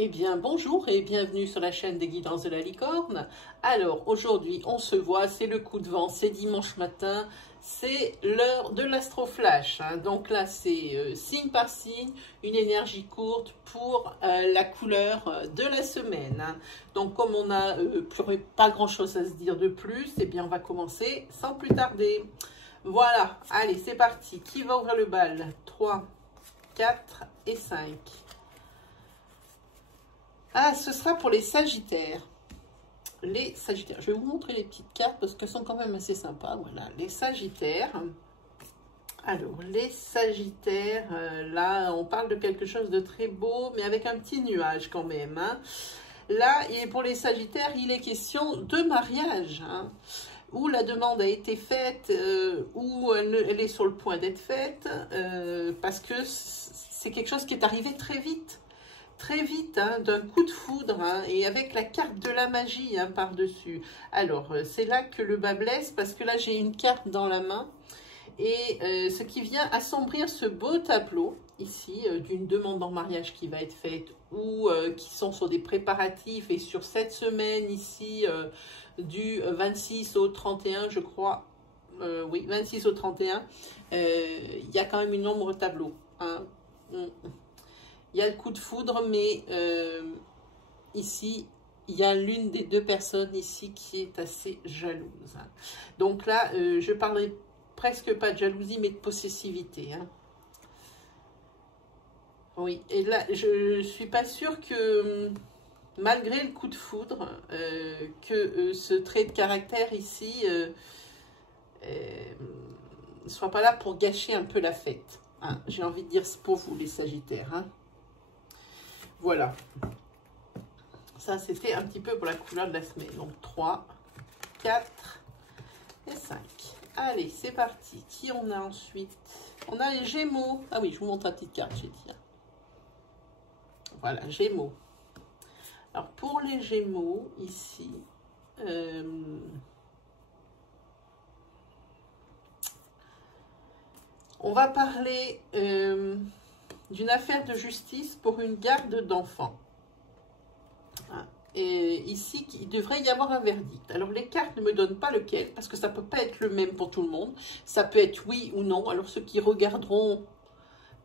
Eh bien, bonjour et bienvenue sur la chaîne des guidances de la licorne. Alors, aujourd'hui, on se voit, c'est le coup de vent, c'est dimanche matin, c'est l'heure de l'astroflash. Donc là, c'est signe par signe, une énergie courte pour la couleur de la semaine. Donc, comme on n'a pas grand-chose à se dire de plus, eh bien, on va commencer sans plus tarder. Voilà, allez, c'est parti. Qui va ouvrir le bal? 3, 4 et 5. Ah, ce sera pour les Sagittaires. Les Sagittaires. Je vais vous montrer les petites cartes parce qu'elles sont quand même assez sympas. Voilà, les Sagittaires. Alors, les Sagittaires, là, on parle de quelque chose de très beau, mais avec un petit nuage quand même. Hein. Là, et pour les Sagittaires, il est question de mariage. Hein, où la demande a été faite, où elle est sur le point d'être faite, parce que c'est quelque chose qui est arrivé très vite. Très vite, hein, d'un coup de foudre, hein, et avec la carte de la magie hein, par-dessus. Alors, c'est là que le bas blesse, parce que là, j'ai une carte dans la main, et ce qui vient assombrir ce beau tableau, ici, d'une demande en mariage qui va être faite, ou qui sont sur des préparatifs, et sur cette semaine, ici, du 26 au 31, je crois, oui, 26 au 31, il y a quand même une ombre au tableau, hein. Il y a le coup de foudre, mais ici, il y a l'une des deux personnes ici qui est assez jalouse. Hein. Donc là, je parlerai presque pas de jalousie, mais de possessivité. Hein. Oui, et là, je ne suis pas sûre que, malgré le coup de foudre, que ce trait de caractère ici ne soit pas là pour gâcher un peu la fête. Hein. J'ai envie de dire, c'est pour vous, les Sagittaires. Hein. Voilà, ça c'était un petit peu pour la couleur de la semaine. Donc 3, 4 et 5. Allez, c'est parti. Qui on a ensuite? On a les Gémeaux. Ah oui, je vous montre la petite carte, j'ai dit. Voilà, Gémeaux. Alors pour les Gémeaux, ici, on va parler d'une affaire de justice pour une garde d'enfants. Et ici, il devrait y avoir un verdict. Alors, les cartes ne me donnent pas lequel, parce que ça ne peut pas être le même pour tout le monde. Ça peut être oui ou non. Alors, ceux qui regarderont,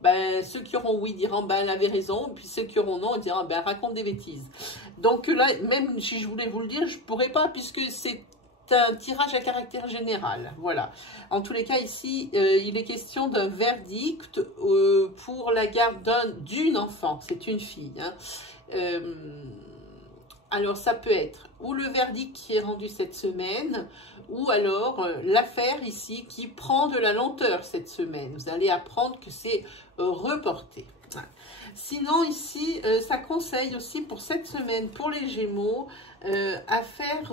ben, ceux qui auront oui diront, ben, elle avait raison. Puis ceux qui auront non diront, ben, raconte des bêtises. Donc là, même si je voulais vous le dire, je ne pourrais pas, puisque c'est un tirage à caractère général. Voilà. En tous les cas, ici, il est question d'un verdict pour la garde d'une enfant. C'est une fille. Hein. Alors, ça peut être ou le verdict qui est rendu cette semaine, ou alors l'affaire ici qui prend de la lenteur cette semaine. Vous allez apprendre que c'est reporté. Sinon, ici, ça conseille aussi pour cette semaine, pour les Gémeaux, à faire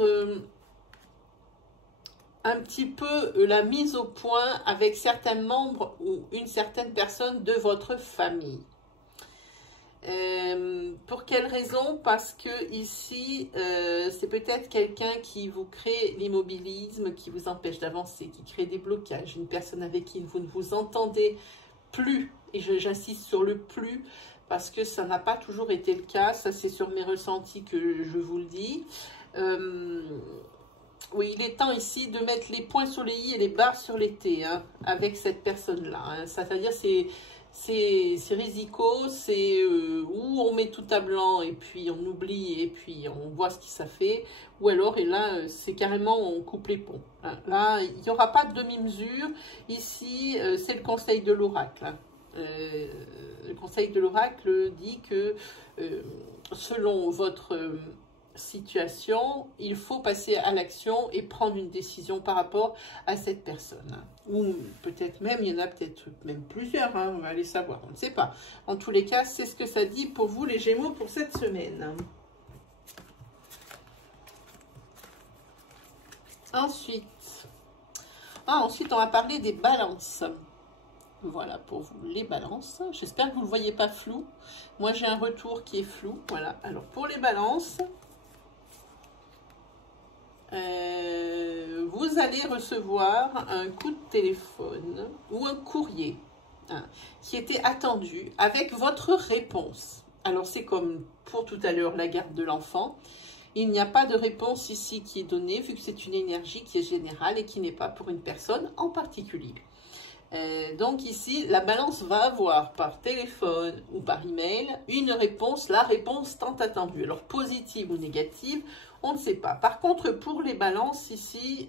un petit peu la mise au point avec certains membres ou une certaine personne de votre famille. Pour quelle raison? Parce que ici, c'est peut-être quelqu'un qui vous crée l'immobilisme, qui vous empêche d'avancer, qui crée des blocages, une personne avec qui vous ne vous entendez plus, et j'insiste sur le plus, parce que ça n'a pas toujours été le cas, ça c'est sur mes ressentis que je vous le dis. Oui, il est temps ici de mettre les points sur les i et les barres sur les t, hein, avec cette personne-là. Hein. C'est-à-dire, c'est risico, c'est où on met tout à blanc et puis on oublie et puis on voit ce que ça fait. Ou alors, et là, c'est carrément, on coupe les ponts. Hein. Là, il n'y aura pas de demi-mesure. Ici, c'est le conseil de l'oracle. Hein. Le conseil de l'oracle dit que selon votre situation, il faut passer à l'action et prendre une décision par rapport à cette personne. Ou peut-être même, il y en a peut-être même plusieurs, hein, on va aller savoir, on ne sait pas. En tous les cas, c'est ce que ça dit pour vous les Gémeaux pour cette semaine. Ensuite, on va parler des balances. Voilà pour vous les balances. J'espère que vous ne le voyez pas flou. Moi, j'ai un retour qui est flou. Voilà. Alors, pour les balances, vous allez recevoir un coup de téléphone ou un courrier hein, qui était attendu avec votre réponse. Alors, c'est comme pour tout à l'heure la garde de l'enfant. Il n'y a pas de réponse ici qui est donnée, vu que c'est une énergie qui est générale et qui n'est pas pour une personne en particulier. Donc ici, la balance va avoir par téléphone ou par email une réponse, la réponse tant attendue. Alors positive ou négative, on ne sait pas. Par contre, pour les balances ici,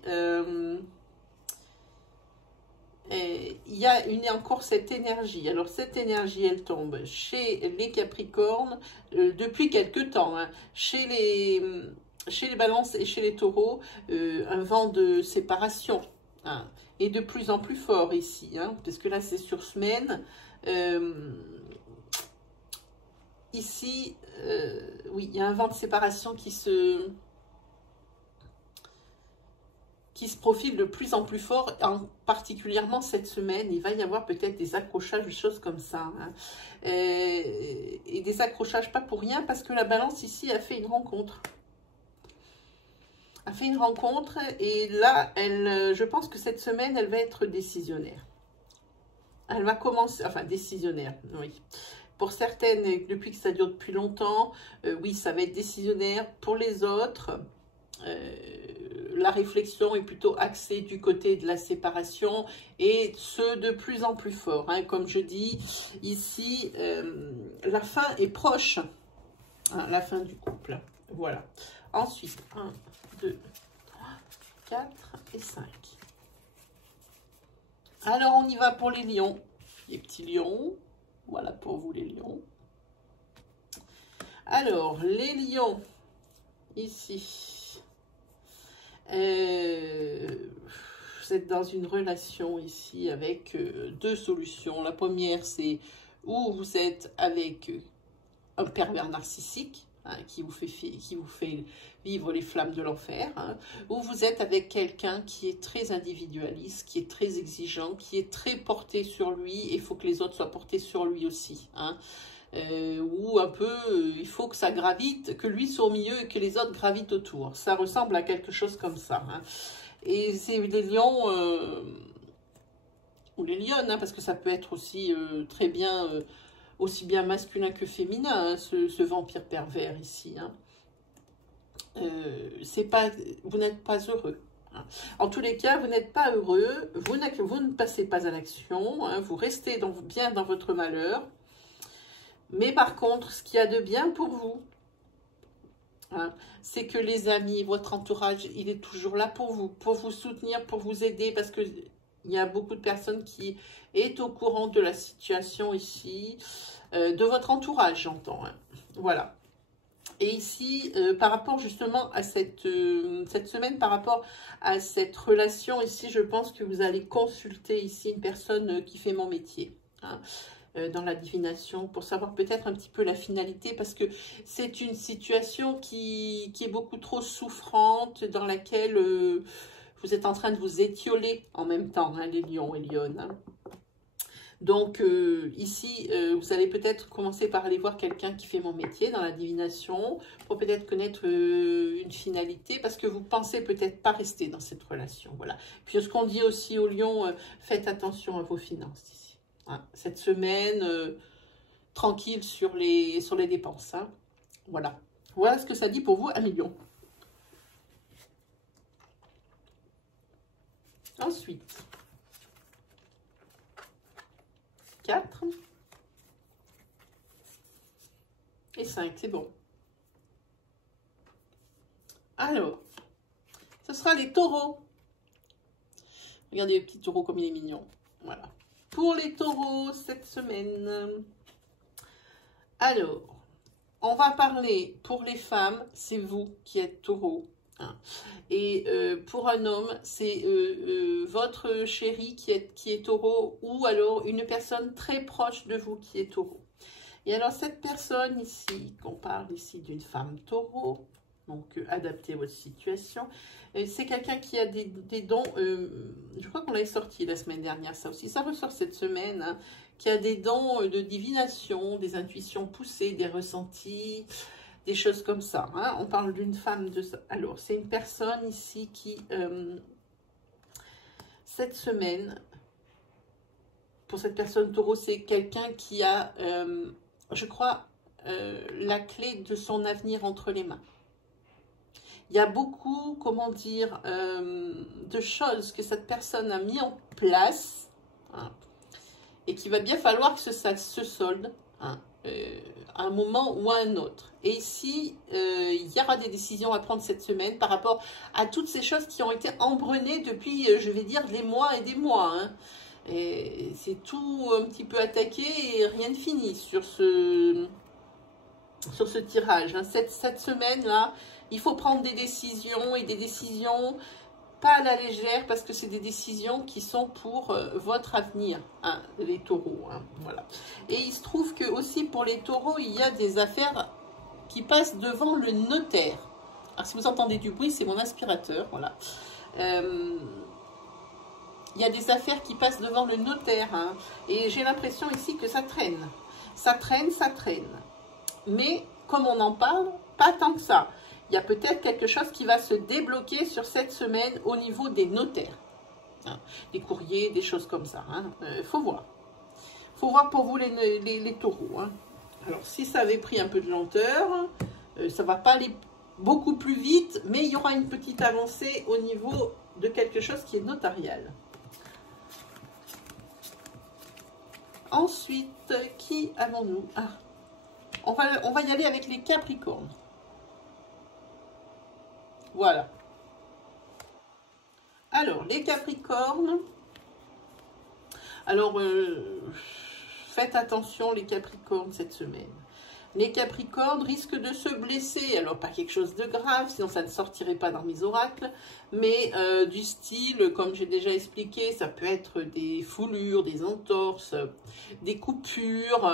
il y a encore cette énergie. Alors cette énergie, elle tombe chez les Capricornes depuis quelque temps. Hein. Chez les balances et chez les taureaux, un vent de séparation. Hein, et de plus en plus fort ici, hein, parce que là c'est sur semaine. Ici, oui, il y a un vent de séparation qui se profile de plus en plus fort, particulièrement cette semaine. Il va y avoir peut-être des accrochages, des choses comme ça. Hein. Et des accrochages pas pour rien, parce que la balance ici a fait une rencontre. Et là, je pense que cette semaine, elle va être décisionnaire. Elle va commencer, enfin décisionnaire, oui. Pour certaines, depuis que ça dure depuis longtemps, oui, ça va être décisionnaire. Pour les autres, la réflexion est plutôt axée du côté de la séparation et ce de plus en plus fort. Hein. Comme je dis, ici, la fin est proche, hein, la fin du couple. Voilà. Ensuite, 1, 2, 3, 4 et 5. Alors, on y va pour les lions. Les petits lions. Voilà pour vous, les lions. Alors, les lions, ici. Vous êtes dans une relation ici avec deux solutions. La première, c'est où vous êtes avec un pervers narcissique. Hein, qui vous fait vivre les flammes de l'enfer, hein, ou vous êtes avec quelqu'un qui est très individualiste, qui est très exigeant, qui est très porté sur lui, et il faut que les autres soient portés sur lui aussi, hein, ou un peu, il faut que ça gravite, que lui soit au milieu et que les autres gravitent autour. Ça ressemble à quelque chose comme ça. Hein. Et c'est les lions, ou les lionnes, hein, parce que ça peut être aussi très bien... aussi bien masculin que féminin, hein, ce vampire pervers ici. Hein. Vous n'êtes pas heureux. Hein. En tous les cas, vous n'êtes pas heureux, vous ne passez pas à l'action, hein, vous restez bien dans votre malheur. Mais par contre, ce qu'il y a de bien pour vous, hein, c'est que les amis, votre entourage, il est toujours là pour vous soutenir, pour vous aider, parce que il y a beaucoup de personnes qui est au courant de la situation ici, de votre entourage, j'entends. Hein. Voilà. Et ici, par rapport justement à cette semaine, par rapport à cette relation, ici, je pense que vous allez consulter ici une personne qui fait mon métier. Hein, dans la divination, pour savoir peut-être un petit peu la finalité, parce que c'est une situation qui est beaucoup trop souffrante, dans laquelle... vous êtes en train de vous étioler en même temps, hein, les lions et lionnes. Hein. Donc, ici, vous allez peut-être commencer par aller voir quelqu'un qui fait mon métier dans la divination, pour peut-être connaître une finalité, parce que vous pensez peut-être pas rester dans cette relation. Voilà. Puis, ce qu'on dit aussi aux lions, faites attention à vos finances ici. Hein. Cette semaine, tranquille sur les dépenses. Hein. Voilà. Voilà ce que ça dit pour vous, amis lions. Ensuite, 4 et 5, c'est bon. Alors, ce sera les taureaux. Regardez le petit taureau comme il est mignon. Voilà. Pour les taureaux, cette semaine. Alors, on va parler pour les femmes, c'est vous qui êtes taureau. Hein. Et pour un homme, c'est votre chéri qui est taureau, ou alors une personne très proche de vous qui est taureau. Et alors cette personne ici, qu'on parle ici d'une femme taureau, donc adaptez votre situation, c'est quelqu'un qui a des dons, je crois qu'on l'avait sorti la semaine dernière, ça aussi, ça ressort cette semaine, hein, qui a des dons de divination, des intuitions poussées, des ressentis, des choses comme ça. Hein. On parle d'une femme de ça. Alors, c'est une personne ici qui, cette semaine, pour cette personne taureau, c'est quelqu'un qui a, je crois, la clé de son avenir entre les mains. Il y a beaucoup, comment dire, de choses que cette personne a mis en place, hein, et qu'il va bien falloir que ça se solde, hein, à un moment ou à un autre. Et ici, il y aura des décisions à prendre cette semaine par rapport à toutes ces choses qui ont été embrunées depuis, je vais dire, des mois et des mois. Hein. Et c'est tout un petit peu attaqué et rien de fini sur ce tirage. Hein. Cette semaine-là, il faut prendre des décisions et des décisions pas à la légère parce que c'est des décisions qui sont pour votre avenir, hein, les taureaux. Hein, voilà. Et il se trouve que aussi pour les taureaux, il y a des affaires qui passent devant le notaire. Alors si vous entendez du bruit, c'est mon aspirateur. Voilà. Il y a des affaires qui passent devant le notaire. Hein, et j'ai l'impression ici que ça traîne. Ça traîne, ça traîne. Mais comme on en parle, pas tant que ça. Il y a peut-être quelque chose qui va se débloquer sur cette semaine au niveau des notaires. Hein, des courriers, des choses comme ça. Faut voir. Faut voir pour vous les taureaux. Hein. Alors, si ça avait pris un peu de lenteur, ça ne va pas aller beaucoup plus vite, mais il y aura une petite avancée au niveau de quelque chose qui est notarial. Ensuite, qui avons-nous? On va y aller avec les Capricornes. Voilà. Alors, les Capricornes. Alors, faites attention les Capricornes cette semaine. Les Capricornes risquent de se blesser. Alors, pas quelque chose de grave, sinon ça ne sortirait pas dans mes oracles. Mais du style, comme j'ai déjà expliqué, ça peut être des foulures, des entorses, des coupures...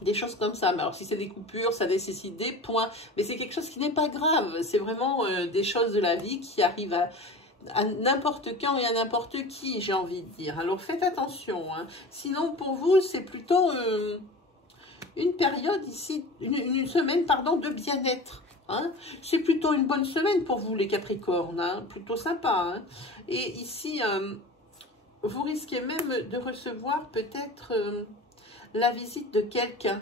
des choses comme ça. Mais alors, si c'est des coupures, ça nécessite des points. Mais c'est quelque chose qui n'est pas grave. C'est vraiment des choses de la vie qui arrivent à n'importe quand et à n'importe qui, j'ai envie de dire. Alors, faites attention. Hein. Sinon, pour vous, c'est plutôt une période ici, une semaine, pardon, de bien-être. Hein. C'est plutôt une bonne semaine pour vous, les Capricornes. Hein. Plutôt sympa. Hein. Et ici, vous risquez même de recevoir peut-être... la visite de quelqu'un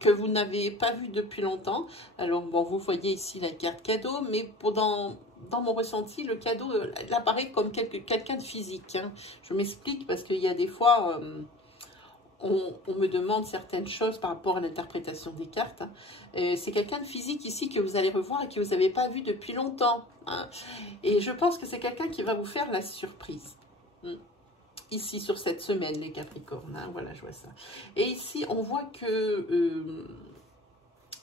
que vous n'avez pas vu depuis longtemps. Alors, bon, vous voyez ici la carte cadeau, mais dans mon ressenti, le cadeau il apparaît comme quelqu'un de physique. Hein. Je m'explique parce qu'il y a des fois, on me demande certaines choses par rapport à l'interprétation des cartes. Hein. C'est quelqu'un de physique ici que vous allez revoir et que vous n'avez pas vu depuis longtemps. Hein. Et je pense que c'est quelqu'un qui va vous faire la surprise. Ici, sur cette semaine, les Capricornes. Hein, voilà, je vois ça. Et ici, on voit que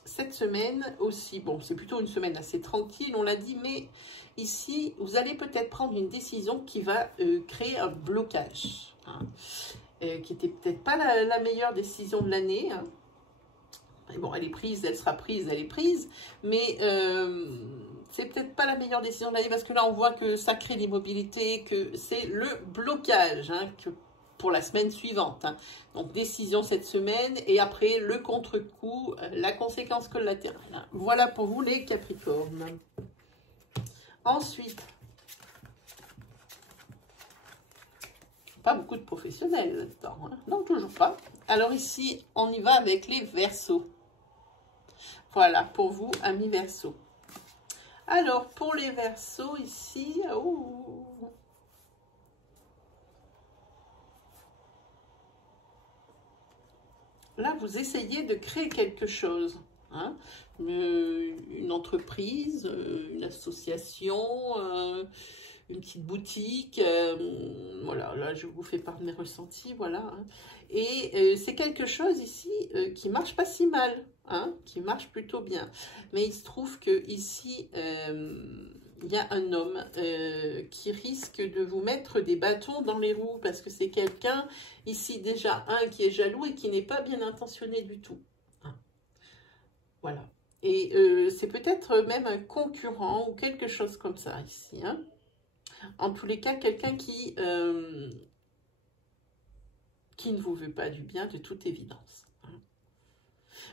cette semaine aussi, bon, c'est plutôt une semaine assez tranquille, on l'a dit, mais ici, vous allez peut-être prendre une décision qui va créer un blocage. Hein, qui n'était peut-être pas la meilleure décision de l'année. Hein. Bon, elle est prise, elle sera prise, elle est prise, mais... c'est peut-être pas la meilleure décision de l'année parce que là, on voit que ça crée l'immobilité, que c'est le blocage hein, pour la semaine suivante. Hein. Donc, décision cette semaine et après, le contre-coup, la conséquence collatérale. Hein. Voilà pour vous, les Capricornes. Ensuite, pas beaucoup de professionnels là-dedans. Hein. Non, toujours pas. Alors ici, on y va avec les Verseaux. Voilà, pour vous, amis Verseaux. Alors, pour les Verseaux, ici, là, vous essayez de créer quelque chose. Hein, une entreprise, une association, une petite boutique. Voilà, là, je vous fais part de mes ressentis, voilà. Hein. Et c'est quelque chose ici qui marche pas si mal. Hein, qui marche plutôt bien. Mais il se trouve que ici, il y a un homme qui risque de vous mettre des bâtons dans les roues parce que c'est quelqu'un ici déjà, qui est jaloux et qui n'est pas bien intentionné du tout. Hein. Voilà. Et c'est peut-être même un concurrent ou quelque chose comme ça ici. Hein. En tous les cas, quelqu'un qui ne vous veut pas du bien de toute évidence.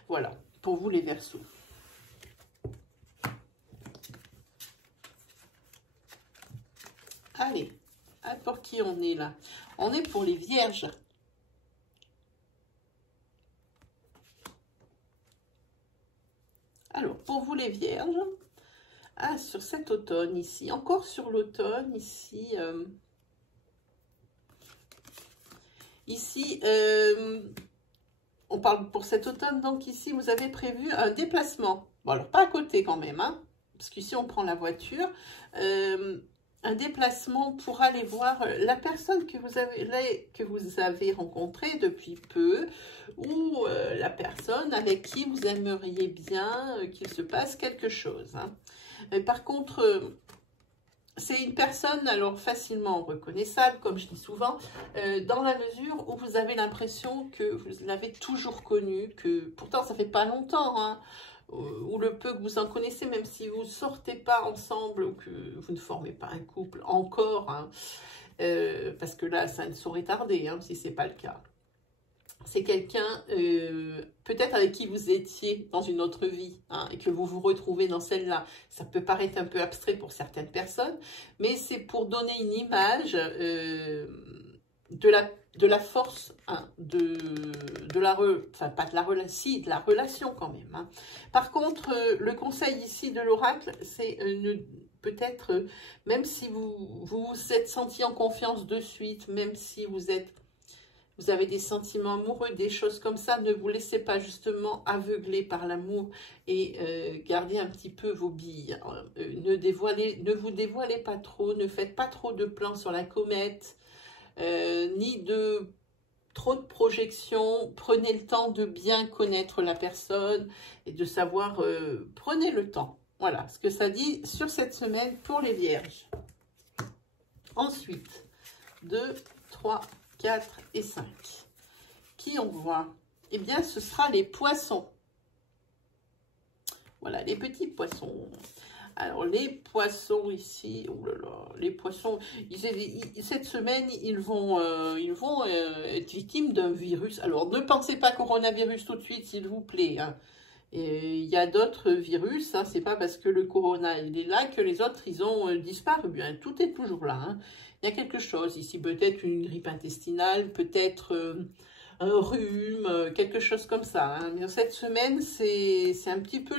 Voilà, pour vous les Verseaux. Allez, pour qui on est là? On est pour les Vierges. Alors, pour vous les vierges, ah, sur cet automne ici, encore sur l'automne ici, on parle pour cet automne, donc ici, vous avez prévu un déplacement. Bon, alors pas à côté quand même, hein, parce qu'ici, on prend la voiture. Un déplacement pour aller voir la personne que vous avez rencontrée depuis peu, ou la personne avec qui vous aimeriez bien qu'il se passe quelque chose. Hein. Par contre, c'est une personne alors facilement reconnaissable, comme je dis souvent, dans la mesure où vous avez l'impression que vous l'avez toujours connu, que pourtant ça fait pas longtemps, hein, ou le peu que vous en connaissez, même si vous ne sortez pas ensemble ou que vous ne formez pas un couple encore, hein, parce que là, ça ne saurait tarder, hein, si ce n'est pas le cas. C'est quelqu'un peut-être avec qui vous étiez dans une autre vie, hein, et que vous vous retrouvez dans celle-là. Ça peut paraître un peu abstrait pour certaines personnes, mais c'est pour donner une image de la force, hein, de la relation quand même. Hein. Par contre, le conseil ici de l'oracle, c'est peut-être, même si vous vous êtes senti en confiance de suite, même si vous avez des sentiments amoureux, des choses comme ça, ne vous laissez pas justement aveugler par l'amour et gardez un petit peu vos billes. Ne vous dévoilez pas trop, ne faites pas trop de plans sur la comète, ni de trop de projections. Prenez le temps de bien connaître la personne et de savoir, prenez le temps. Voilà ce que ça dit sur cette semaine pour les vierges. Ensuite, 2, 3, 4 et 5. Qui on voit? Eh bien, ce sera les poissons. Voilà, les petits poissons. Alors, les poissons ici, oh là là, les poissons, cette semaine, ils vont être victimes d'un virus. Alors, ne pensez pas coronavirus tout de suite, s'il vous plaît. Hein. Il y a d'autres virus, hein, c'est pas parce que le corona il est là que les autres ils ont disparu, hein, tout est toujours là. Hein. Il y a quelque chose ici, peut-être une grippe intestinale, peut-être un rhume, quelque chose comme ça. Hein. Mais cette semaine, c'est un petit peu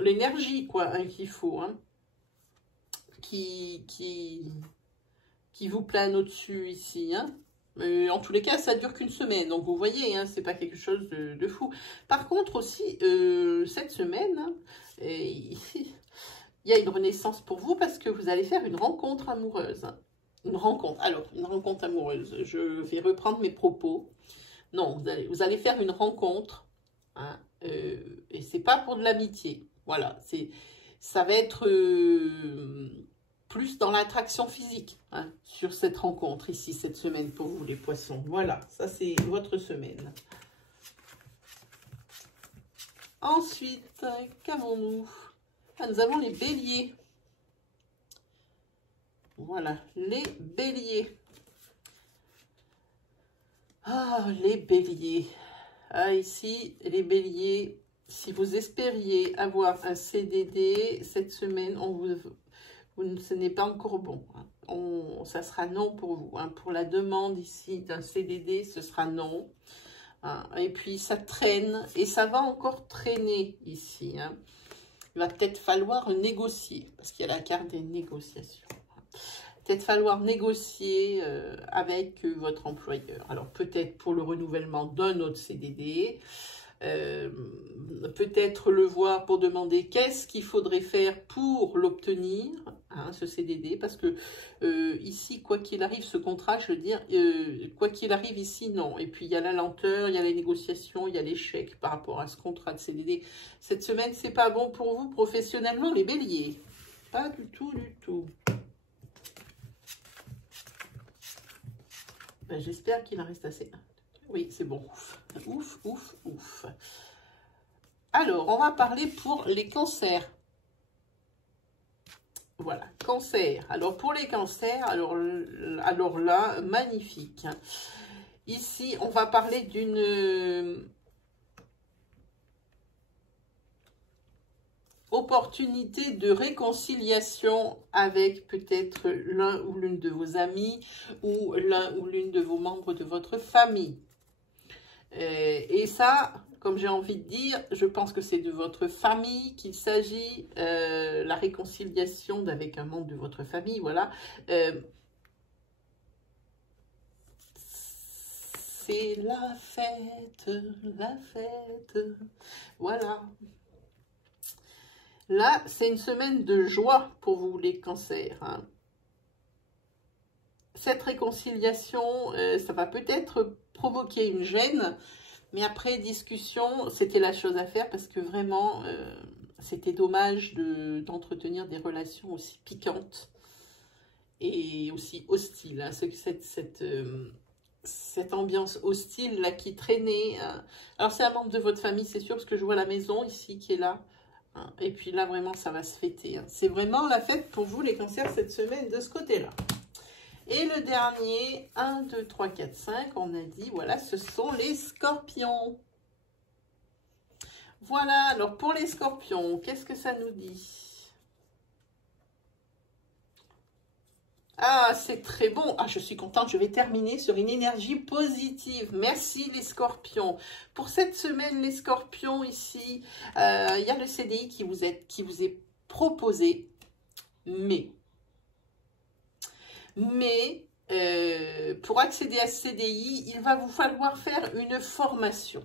l'énergie quoi hein, qu'il faut, hein, qui vous plane au-dessus ici. Hein. En tous les cas, ça dure qu'une semaine. Donc, vous voyez, hein, c'est pas quelque chose de fou. Par contre, aussi, cette semaine, hein, il y a une renaissance pour vous parce que vous allez faire une rencontre amoureuse. Une rencontre. Alors, une rencontre amoureuse. Je vais reprendre mes propos. Non, vous allez faire une rencontre. Hein, et c'est pas pour de l'amitié. Voilà. Ça va être... plus dans l'attraction physique, hein, sur cette rencontre ici, cette semaine pour vous les poissons. Voilà, ça c'est votre semaine. Ensuite, qu'avons-nous? Ah, nous avons les béliers. Voilà, les béliers. Ah, les béliers. Ah, ici, les béliers, si vous espériez avoir un CDD, cette semaine, ce n'est pas encore bon. Hein. Ça sera non pour vous. Hein. Pour la demande ici d'un CDD, ce sera non. Hein. Et puis, ça traîne. Et ça va encore traîner ici. Hein. Il va peut-être falloir négocier. Parce qu'il y a la carte des négociations. Peut-être falloir négocier avec votre employeur. Alors, peut-être pour le renouvellement d'un autre CDD. Peut-être le voir pour demander qu'est-ce qu'il faudrait faire pour l'obtenir, hein, ce CDD, parce que ici, quoi qu'il arrive, ce contrat, je veux dire, quoi qu'il arrive ici, non. Et puis, il y a la lenteur, il y a les négociations, il y a l'échec par rapport à ce contrat de CDD. Cette semaine, c'est pas bon pour vous professionnellement, les béliers. Pas du tout, du tout. Ben, j'espère qu'il en reste assez. Oui, c'est bon. Ouf, ouf, ouf. Alors, on va parler pour les cancers. Voilà, cancer. Alors, pour les cancers, alors là, magnifique. Ici, on va parler d'une opportunité de réconciliation avec peut-être l'un ou l'une de vos amis ou l'un ou l'une de vos membres de votre famille. Et ça, comme j'ai envie de dire, je pense que c'est de votre famille qu'il s'agit, la réconciliation avec un membre de votre famille, voilà. C'est la fête, voilà. Là, c'est une semaine de joie pour vous, les cancers, hein. Cette réconciliation, ça va peut-être provoquer une gêne, mais après discussion, c'était la chose à faire parce que vraiment, c'était dommage d'entretenir des relations aussi piquantes et aussi hostiles, hein. Cette ambiance hostile là qui traînait. Alors c'est un membre de votre famille, c'est sûr, parce que je vois la maison ici qui est là. Hein. Et puis là, vraiment, ça va se fêter. Hein. C'est vraiment la fête pour vous, les cancers, cette semaine, de ce côté-là. Et le dernier, 1, 2, 3, 4, 5, on a dit, voilà, ce sont les scorpions. Voilà, alors pour les scorpions, qu'est-ce que ça nous dit? Ah, c'est très bon. Ah, je suis contente, je vais terminer sur une énergie positive. Merci les scorpions. Pour cette semaine, les scorpions, ici, il y a le CDI qui vous est proposé, mais pour accéder à ce CDI, il va vous falloir faire une formation.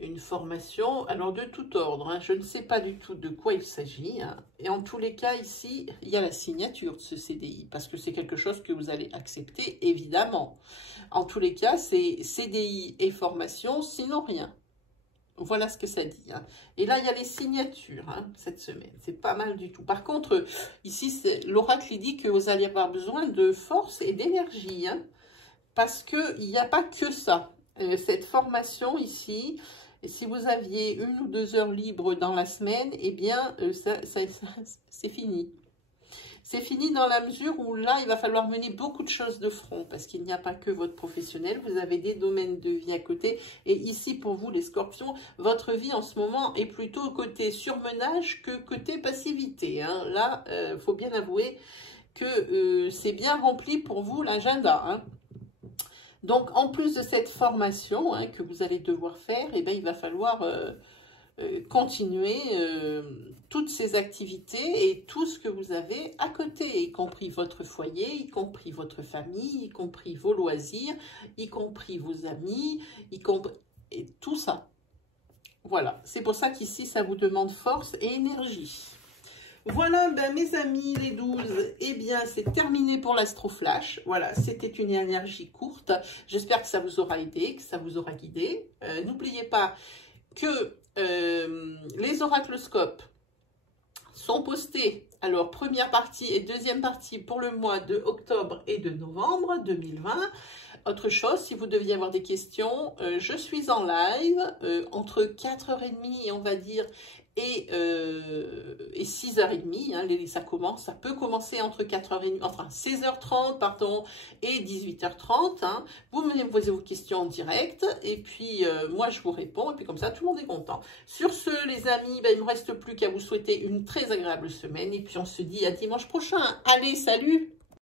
Une formation, alors de tout ordre, hein, je ne sais pas du tout de quoi il s'agit. Hein, et en tous les cas, ici, il y a la signature de ce CDI, parce que c'est quelque chose que vous allez accepter, évidemment. En tous les cas, c'est CDI et formation, sinon rien. Voilà ce que ça dit. Hein. Et là, il y a les signatures, hein, cette semaine. C'est pas mal du tout. Par contre, ici, l'oracle dit que vous allez avoir besoin de force et d'énergie. Hein, parce qu'il n'y a pas que ça. Cette formation ici, si vous aviez 1 ou 2 heures libres dans la semaine, eh bien, c'est fini. C'est fini dans la mesure où là, il va falloir mener beaucoup de choses de front parce qu'il n'y a pas que votre professionnel. Vous avez des domaines de vie à côté. Et ici, pour vous, les scorpions, votre vie en ce moment est plutôt côté surmenage que côté passivité. Hein. Là, faut bien avouer que c'est bien rempli pour vous l'agenda. Hein. Donc, en plus de cette formation hein, que vous allez devoir faire, eh bien, il va falloir continuer toutes ces activités et tout ce que vous avez à côté, y compris votre foyer, y compris votre famille, y compris vos loisirs, y compris vos amis, et tout ça. Voilà, c'est pour ça qu'ici, ça vous demande force et énergie. Voilà, ben, mes amis, les 12, eh bien, c'est terminé pour l'Astroflash. Voilà, c'était une énergie courte. J'espère que ça vous aura aidé, que ça vous aura guidé. N'oubliez pas que les oraclescopes sont postés. Alors, première partie et deuxième partie pour le mois de octobre et de novembre 2020. Autre chose, si vous deviez avoir des questions, je suis en live entre 4h30 et on va dire et 6h30, hein, ça peut commencer entre 4h30, enfin 16h30 pardon, et 18h30. Hein. Vous venez me poser vos questions en direct et puis moi je vous réponds et puis comme ça tout le monde est content. Sur ce les amis, ben, il ne me reste plus qu'à vous souhaiter une très agréable semaine et puis on se dit à dimanche prochain. Allez, salut!